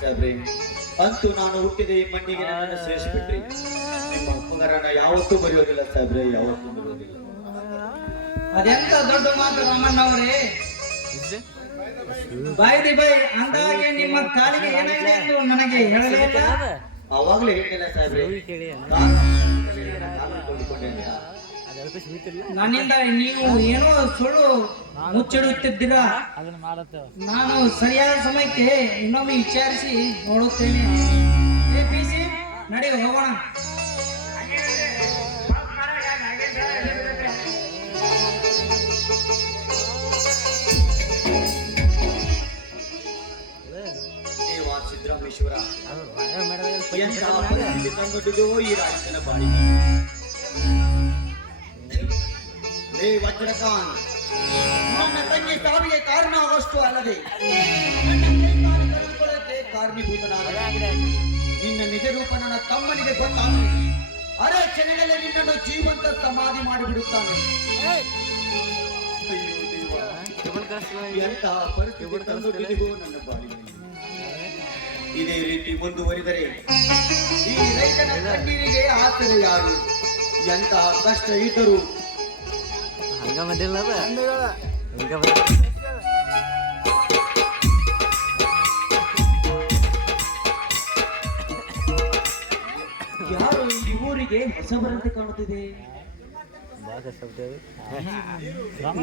ಸಾಬ್ರೆ. ಅಂತೂ ನಾನು ಹುಟ್ಟಿದ ಈ ಮಣ್ಣಿಗೆ ನನ್ನನ್ನು ಸೇರಿಸಿಬಿಟ್ರಿ. ನಿಮ್ಮ ಮಗರನ್ನ ಯಾವತ್ತೂ ಬರೆಯೋದಿಲ್ಲ ಸಾಬ್ರೆ, ಯಾವತ್ತೂ ಬರೆಯೋದಿಲ್ಲ. ಅದೆಂತ ದೊಡ್ಡ ಮಾತು ರಾಮಣ್ಣವರೇ. ಬಾಯ್ದಿ ಬೈ ಅಂದಾಗೆ ನಿಮ್ಮ ಕಾಲಿಗೆ ಏನಾಗಿದೆ ಎಂದು ನನಗೆ ಹೇಳಲಿಲ್ಲ. ಅವಾಗಲೇ ಹೇಳಿಲ್ಲ ಸಾಬ್ರೆ, ನನ್ನಿಂದ ನೀವು ಏನೋ ಸುಳ್ಳು ಮುಚ್ಚಿಡುತ್ತಿದ್ದೀರಾ. ನಾನು ಸರಿಯಾದ ಸಮಯಕ್ಕೆ ಇನ್ನೊಮ್ಮೆ ವಿಚಾರಿಸಿ ನೋಡುತ್ತೇನೆ. ಪಿಸಿ ನಡಿ ಹೋಗೋಣ. ಸಿದ್ದರಾಮೇಶ್ವರ ಎಂತಹ ಪರಿಸ್ಥಿತಿ ತಂದೊಡ್ಡಿದೋ ಈ ರಾಜನ ಬಾಳಿಗೆ. ವಜ್ರಕಾನ್, ನನ್ನ ತಂಗಿ ಸಾವಿಗೆ ಕಾರಣವಷ್ಟು ಅಲ್ಲದೆ ಕಾರಣೀಭೂತನಾದ ನಿನ್ನ ನಿಜ ರೂಪ ನನ್ನ ತಮ್ಮನಿಗೆ ಗೊತ್ತಾಗಲಿ. ಅರೆ ಕ್ಷಣಗಳಲ್ಲಿ ನಿನ್ನನ್ನು ಜೀವಂತ ಸಮಾಧಿ ಮಾಡಿಬಿಡುತ್ತಾನೆ. ಎಂತಹ ಪರಿಸ್ಥಿತಿ ತಂದೊಡ್ಡಿದೆಯೋ ನನ್ನ ಬಾಳಿಗೆ. ಇದೇ ರೀತಿ ಮುಂದುವರಿದರೆ ಈ ರೈತನ ಕಣ್ಣೀರಿಗೆ ಆಸರೆ ಯಾರು? ಎಂತಹ ಕಷ್ಟ ಇದ್ದರೂ ಯಾರು ಈ ಊರಿಗೆ ಹೊಸಬರಂತೆ ಕಾಣುತ್ತಿದೆ.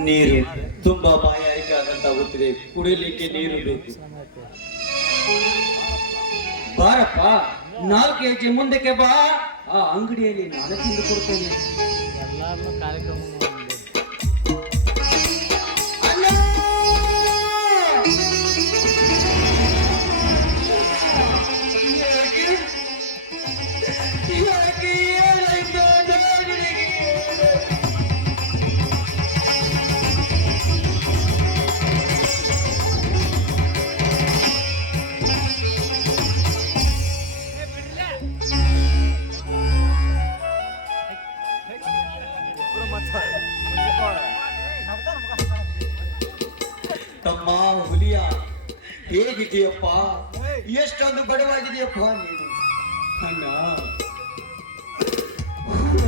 ನೀರು ತುಂಬಾ ಬಾಯಾರಿಕೆ ಆದಂತಾಗುತ್ತಿದೆ, ಕುಡಿಯಲಿಕ್ಕೆ ನೀರು ಬೇಕು. ಬಾರಪ್ಪ, 4 ಕೆಜಿ ಮುಂದಕ್ಕೆ ಬಾ, ಆ ಅಂಗಡಿಯಲ್ಲಿ ನಾನು ತಿಂದು ಕೊಡ್ತೇನೆ. ತಮ್ಮ ಹುಲಿಯ, ಹೇಗಿದೆಯಪ್ಪ? ಎಷ್ಟೊಂದು ಬಡವಾಗಿದೆಯಪ್ಪ ನೀನು. ಅಣ್ಣ,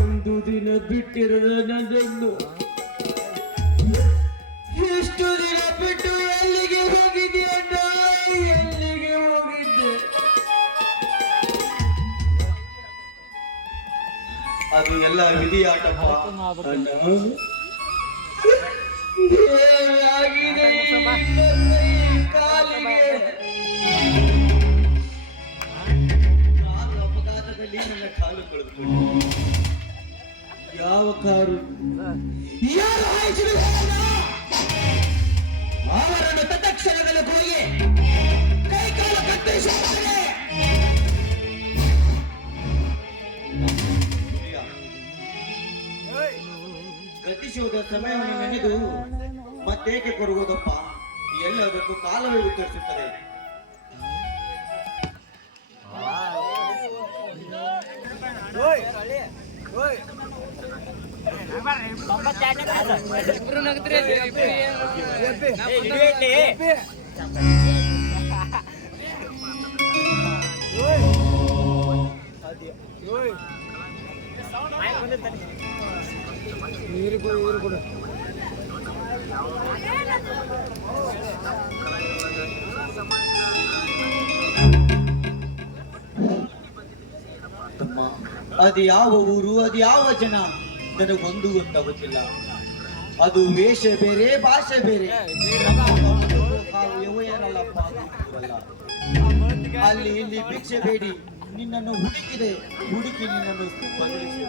ಒಂದು ದಿನ ಬಿಟ್ಟಿರದ ನನ್ನನ್ನು ಎಷ್ಟು ದಿನ ಬಿಟ್ಟು ಎಲ್ಲಿಗೆ ಹೋಗಿದ್ದೆ ಅಣ್ಣ? ಎಲ್ಲಿಗೆ ಹೋಗಿದ್ದೆ? ಅದು ಎಲ್ಲ ವಿಧಿಯಾಟಪ್ಪ ಅಣ್ಣ. ಅಪಘಾತದಲ್ಲಿ ನನ್ನ ಕಾಲು ಕಳೆದುಕೊಂಡು. ಯಾವ ಕಾರು? ಅವರನ್ನು ತತ್ಕ್ಷಣದಲ್ಲಿ ಹೋಗಿ ಕೈ ಕಾಲು ಕತ್ತರಿಸುತ್ತಾರೆ. ಗತಿಸುವುದ ಸಮಯವನ್ನು ನೆನೆದು ಮತ್ತೇಕೆ ಕೊಡುವುದಪ್ಪ? ಎಲ್ಲದಕ್ಕೂ ಕಾಲವೇ ಉತ್ತರಿಸುತ್ತದೆ. ಅದು ಯಾವ ಊರು, ಅದು ಯಾವ ಜನ ನನಗೊಂದು ಗೊತ್ತಾಗುತ್ತಿಲ್ಲ. ಅದು ವೇಷ ಬೇರೆ, ಭಾಷೆ ಬೇರೆ. ಅಲ್ಲಿ ಇಲ್ಲಿ ಭಿಕ್ಷೆ ಬೇಡಿ ನಿನ್ನನ್ನು ಹುಡುಕಿ ನಿನ್ನನ್ನು ಬದಲಿಸುವ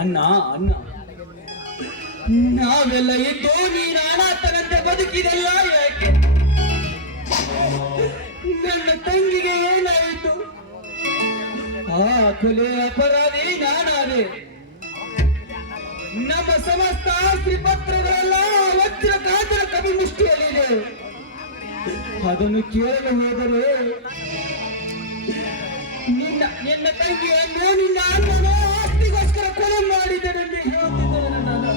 ಅಣ್ಣ. ನಾವೆಲ್ಲ ಇದ್ದು ನೀನು ಅನಾಥನಂತೆ ಬದುಕಿದೆಲ್ಲ ಯಾಕೆ? ನನ್ನ ತಂಗಿಗೆ ಏನಾಯಿತು? ಆ ಕೊಲೆ ಅಪರಾಧಿ ನಾನಾದೆ. ನಮ್ಮ ಸಮಸ್ತ ಆಸ್ತಿ ಪತ್ರಗಳೆಲ್ಲ ವಜ್ರಕಾಂತರ ಕವಿಮುಷ್ಟಿಯಲ್ಲಿದೆ. ಅದನ್ನು ಕೇಳಲು ಹೋದರೆ ನಿನ್ನ ತಂಗಿಯನ್ನು ನಿನ್ನ ಅಣ್ಣನು ಆಸ್ತಿಗೋಸ್ಕರ ಕೊಲೆ ಮಾಡಿದನೆಂದು ಹೇಳುತ್ತಿದ್ದೇನೆ ನಾನು.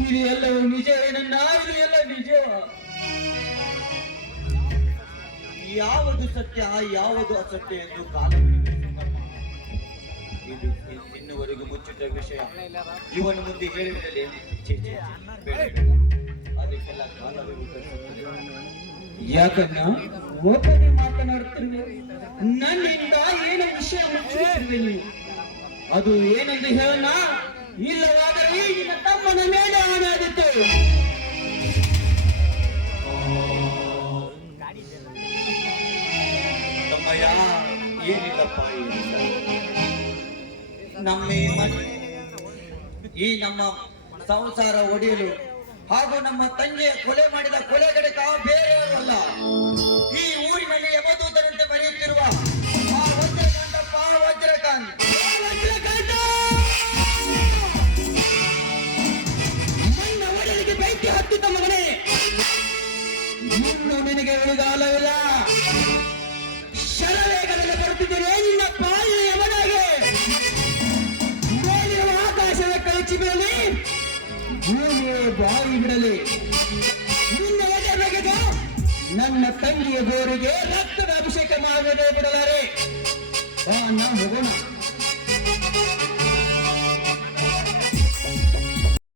ಇದು ಎಲ್ಲವೂ ನಿಜ ಏನನ್ನ? ಇದು ಎಲ್ಲ ನಿಜ. ಯಾವುದು ಸತ್ಯ ಯಾವುದು ಅಸತ್ಯ ಎಂದು ಕಾಲ ಇದು ಇನ್ನುವರೆಗೂ ಮುಚ್ಚಿದ ವಿಷಯ ಇವನ ಮುಂದೆ ಹೇಳಿಬಿಡಲೇ ಬೇಡ ಅದಕ್ಕೆಲ್ಲ ಕಾಲವೇ ಉತ್ತರಿಸುತ್ತದೆ. ಯಾಕನ್ನ ಒಬ್ಬನೇ ಮಾತನಾಡುತ್ತಿರುವೆ, ನನ್ನಿಂದ ಏನು ವಿಷಯ ಮುಚ್ಚಿರುವೆ ನೀವು? ಅದು ಏನೆಂದು ಹೇಳೋಣ, ಇಲ್ಲವಾದರೆ ಈಗಿನ ತಮ್ಮನ ಮೇಲೆ ಆಣೆ ಆದಿತ್ತು. ತಮ್ಮಯ್ಯ, ಏನಿಲ್ಲಪ್ಪ ಏನಿಲ್ಲ. ನಮ್ಮ ಈ ನಮ್ಮ ಸಂಸಾರ ಒಡೆಯಲು ಹಾಗೂ ನಮ್ಮ ತಂಗಿಯ ಕೊಲೆ ಮಾಡಿದ ಕೊಲೆಗಡೆ ತಾವು ಬೇರೆಯವರು ಅಲ್ಲ, ಈ ಊರಿನಲ್ಲಿ ಯಮದೂತರಂತೆ ಬರೆಯುತ್ತಿರುವ ಆ ವಜ್ರಕಾಂತಪ್ಪ ವಜ್ರಕಾಂತ್. ನನ್ನ ಒಡೆಯಲಿಗೆ ಬೆಂಕಿ ಹತ್ತಿದ್ದ ಮಗನೇ, ಇನ್ನು ನಿನಗೆ ಉಳಿಗಾಲವಿಲ್ಲ. ಶರವೇಗದಲ್ಲಿ ಬರುತ್ತಿದ್ದರೆ ನಿನ್ನ ಪಾಲಿನ ಯಮನಾಗೆ ಮೇಲಿರುವ ಆಕಾಶದ ಕಳಚಿ ಬೀಳಲಿ, ಭೂಮಿಯೇ ಬಾಯಿ ಬಿಡಲಿ. ನಿನ್ನ ಎದೆ ಬಗೆದು ನನ್ನ ತಂಗಿಯ ಗೋರಿಗೆ ರಕ್ತದ ಅಭಿಷೇಕ ಮಾಡದೆ ಬಿಡಲಾರೆ. ಬಾ, ನಾವು ಹೋಗೋಣ.